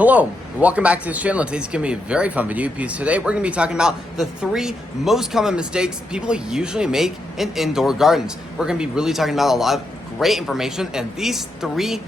Hello, welcome back to this channel. Today's going to be a very fun video because today we're going to be talking about the 3 most common mistakes people usually make in indoor gardens. We're going to be really talking about a lot of great information, and these 3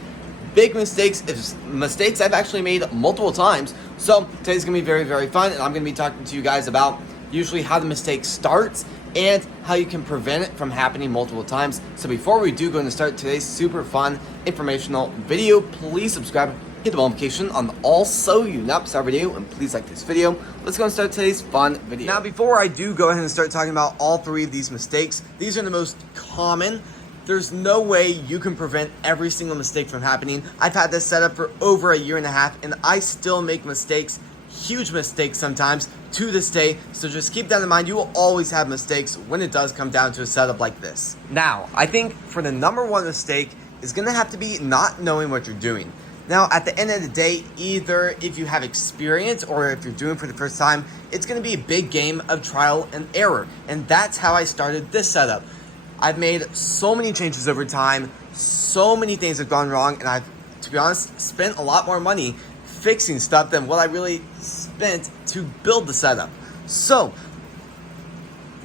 big mistakes is mistakes I've actually made multiple times. So today's going to be very, very fun, and I'm going to be talking to you guys about usually how the mistake starts and how you can prevent it from happening multiple times. So before we do go and start today's super fun informational video, please subscribe, hit the bell notification on all so you not miss our video, and please like this video. Let's go and start today's fun video. Now before I do go ahead and start talking about all 3 of these mistakes, these are the most common. There's no way you can prevent every single mistake from happening. I've had this set up for over a year and a half, and I still make mistakes, huge mistakes sometimes, to this day. So just keep that in mind. You will always have mistakes when it does come down to a setup like this. Now, I think for the number 1 mistake is going to have to be not knowing what you're doing. Now, at the end of the day, either if you have experience or if you're doing it for the first time, it's going to be a big game of trial and error. And that's how I started this setup. I've made so many changes over time, so many things have gone wrong, and I've, to be honest, spent a lot more money fixing stuff than what I really spent to build the setup. So,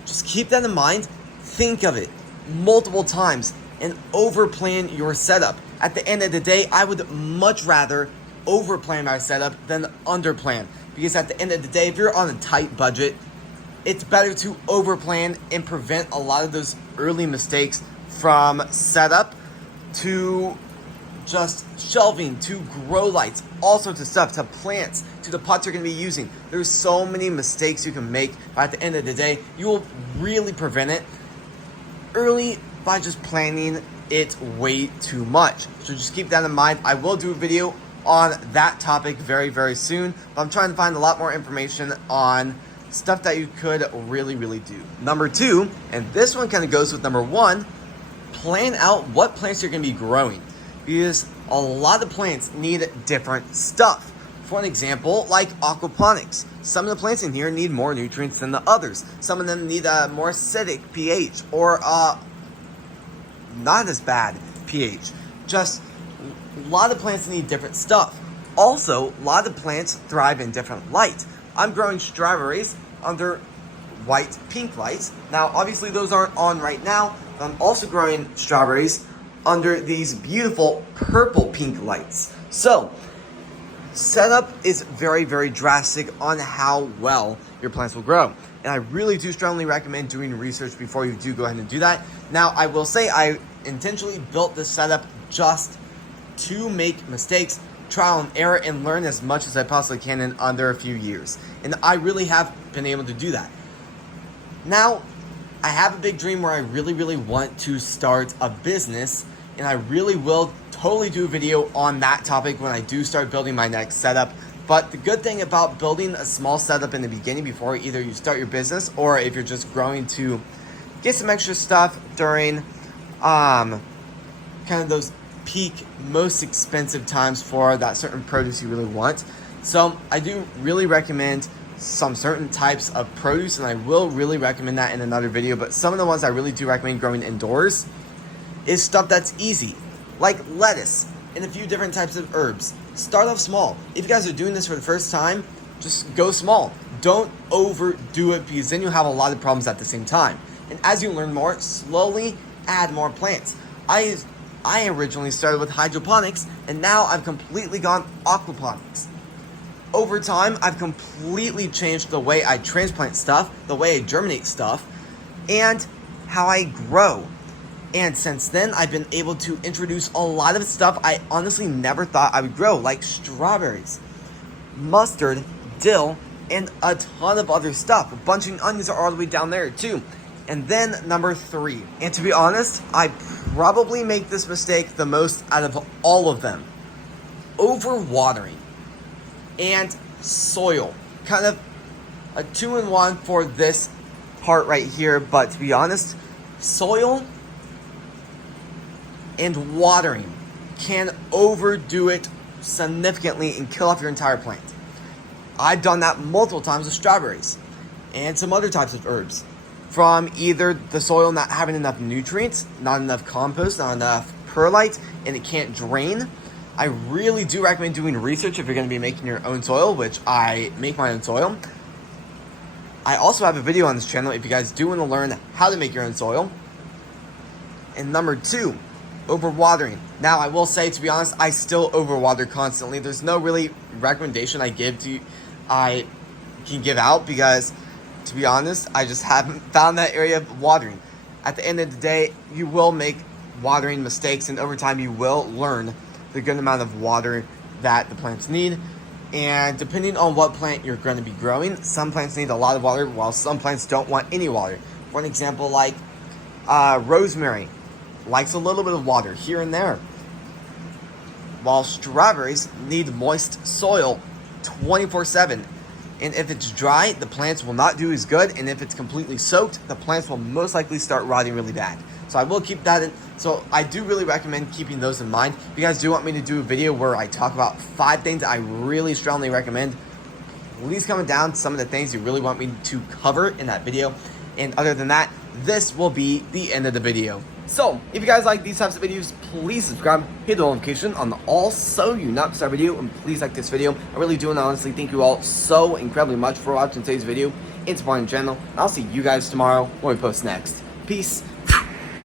just keep that in mind, think of it multiple times, and overplan your setup. At the end of the day, I would much rather overplan my setup than underplan. Because at the end of the day, if you're on a tight budget, it's better to overplan and prevent a lot of those early mistakes from setup to just shelving, to grow lights, all sorts of stuff, to plants, to the pots you're going to be using. There's so many mistakes you can make, but at the end of the day, you will really prevent it early by just planning it way too much. So just keep that in mind. I will do a video on that topic very, very soon, but I'm trying to find a lot more information on stuff that you could really do. Number 2, and this one kind of goes with number 1, plan out what plants you're going to be growing, because a lot of plants need different stuff. For an example, like aquaponics, some of the plants in here need more nutrients than the others. Some of them need a more acidic pH or not as bad pH. Just a lot of plants need different stuff. Also, a lot of plants thrive in different light. I'm growing strawberries under white pink lights. Now, obviously those aren't on right now. I'm also growing strawberries under these beautiful purple pink lights. So, setup is very, very drastic on how well your plants will grow. And I really do strongly recommend doing research before you do go ahead and do that. Now, I will say I intentionally built this setup just to make mistakes, trial and error, and learn as much as I possibly can in under a few years. And I really have been able to do that. Now, I have a big dream where I really want to start a business, and I really will totally do a video on that topic when I do start building my next setup. But the good thing about building a small setup in the beginning before either you start your business or if you're just growing to get some extra stuff during kind of those peak, most expensive times for that certain produce you really want. So I do really recommend some certain types of produce, and I will really recommend that in another video. But some of the ones I really do recommend growing indoors is stuff that's easy, like lettuce and a few different types of herbs. Start off small. If you guys are doing this for the first time, just go small. Don't overdo it, because then you'll have a lot of problems at the same time. And as you learn more, slowly add more plants. I originally started with hydroponics, and now I've completely gone aquaponics. Over time, I've completely changed the way I transplant stuff, the way I germinate stuff, and how I grow. And since then, I've been able to introduce a lot of stuff I honestly never thought I would grow, like strawberries, mustard, dill, and a ton of other stuff. Bunching onions are all the way down there too. And then number 3, and to be honest, I probably make this mistake the most out of all of them: overwatering and soil. Kind of a 2-in-1 for this part right here, but to be honest, soil and watering can overdo it significantly and kill off your entire plant. I've done that multiple times with strawberries and some other types of herbs. From either the soil not having enough nutrients, not enough compost, not enough perlite, and it can't drain, I really do recommend doing research if you're going to be making your own soil, which I make my own soil. I also have a video on this channel if you guys do want to learn how to make your own soil. And number 2, overwatering. Now, I will say, to be honest, I still overwater constantly. There's no really recommendation I can give out because, to be honest, I just haven't found that area of watering. At the end of the day, you will make watering mistakes, and over time you will learn the good amount of water that the plants need. And depending on what plant you're going to be growing, some plants need a lot of water while some plants don't want any water. For an example, like rosemary likes a little bit of water here and there, while strawberries need moist soil 24/7. And if it's dry, the plants will not do as good, and if it's completely soaked, the plants will most likely start rotting really bad. So I will keep that in. So I do really recommend keeping those in mind. If you guys do want me to do a video where I talk about 5 things I really strongly recommend, please comment down some of the things you really want me to cover in that video. And other than that, this will be the end of the video. So, if you guys like these types of videos, please subscribe, hit the notification on the all so you not miss our video, and please like this video. I really do and honestly thank you all so incredibly much for watching today's video and supporting the channel. I'll see you guys tomorrow when we post next. Peace.